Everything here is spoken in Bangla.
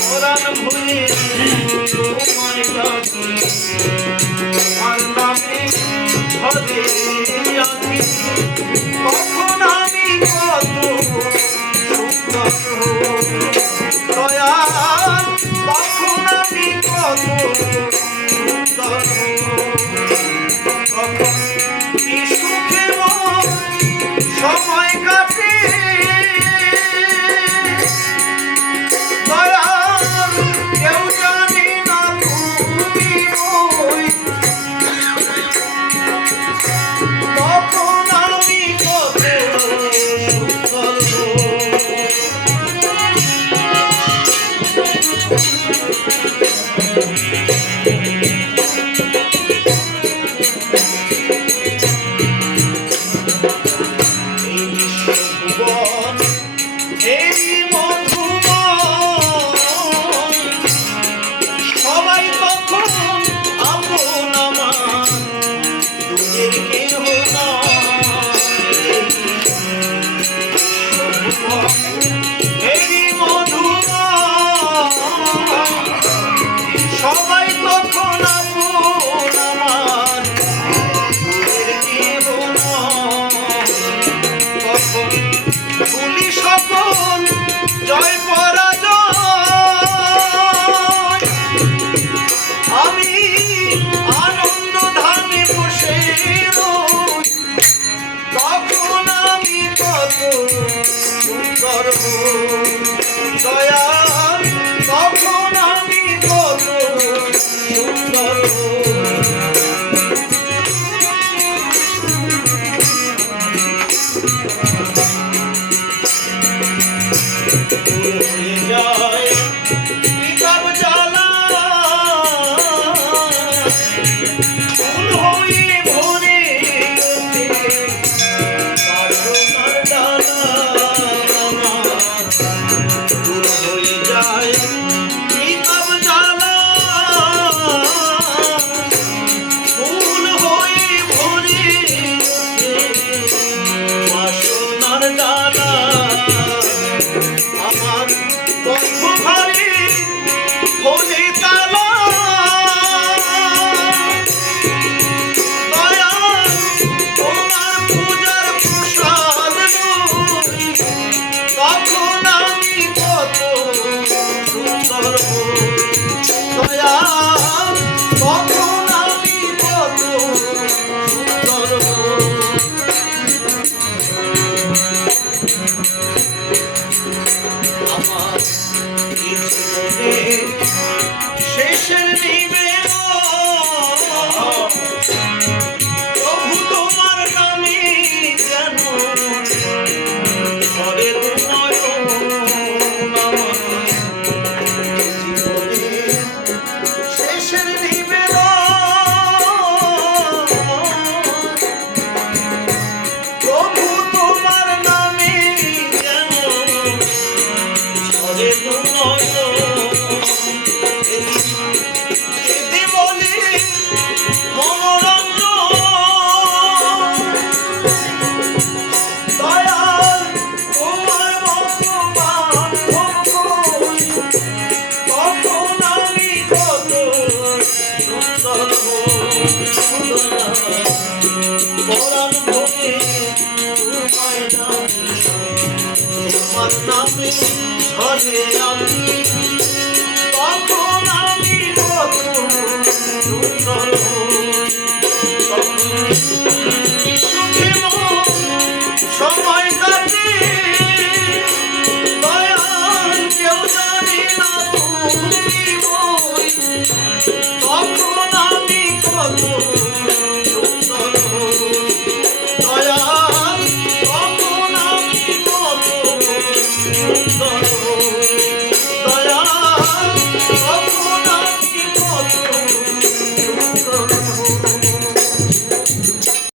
পরাণ ভুলে তোমায় ডাকি তোমার নামে ধরে আছি কখন আমি কত সুন্দর দয়াল কখন আমি কত সুন্দর কখন কি সুখে সময় কাটে দয়াল কেউ জানি না তুমি তখন আমি কত সবাই তখন আপন আমার দুজের কেহ এই মধুময় সবাই তখন আপন আমার দুজের কেহ তখন ভুলি সকল জয় পরাজয় আমি আনন্দ ধামে বসে তখন আমি কত সুন্দর দয়াল তখন আমি কত সুন্দর যায় বিকব জ্বালা ফুল হয়ে ভরে বাসনার ডালা দূর হয়ে যায় বিকব জ্বালা ফুল হয়ে ভরে বাসনার ডালা আমার বন্ধ ঘরে খোলে তালা দয়াল তোমার পূজার প্রসাদ তখন আমি কত সুন্দর দয়াল তখন আমি কত সুন্দর আমার জীবনের শেষের নিবেদন প্রভু তোমার নামে যেন ঘরে নয়ন আমার জীবনের শেষের নিবেদন প্রভু তোমার নামে যেন ঘরে এতে বলে মনোরঞ্জন দয়াল তোমার মতো তখন আমি কত সুন্দর পরাণ ভোগে তোমায় ডাকি তোমার নামে ঝরে আমি তখন আমি কত সুন্দর তখন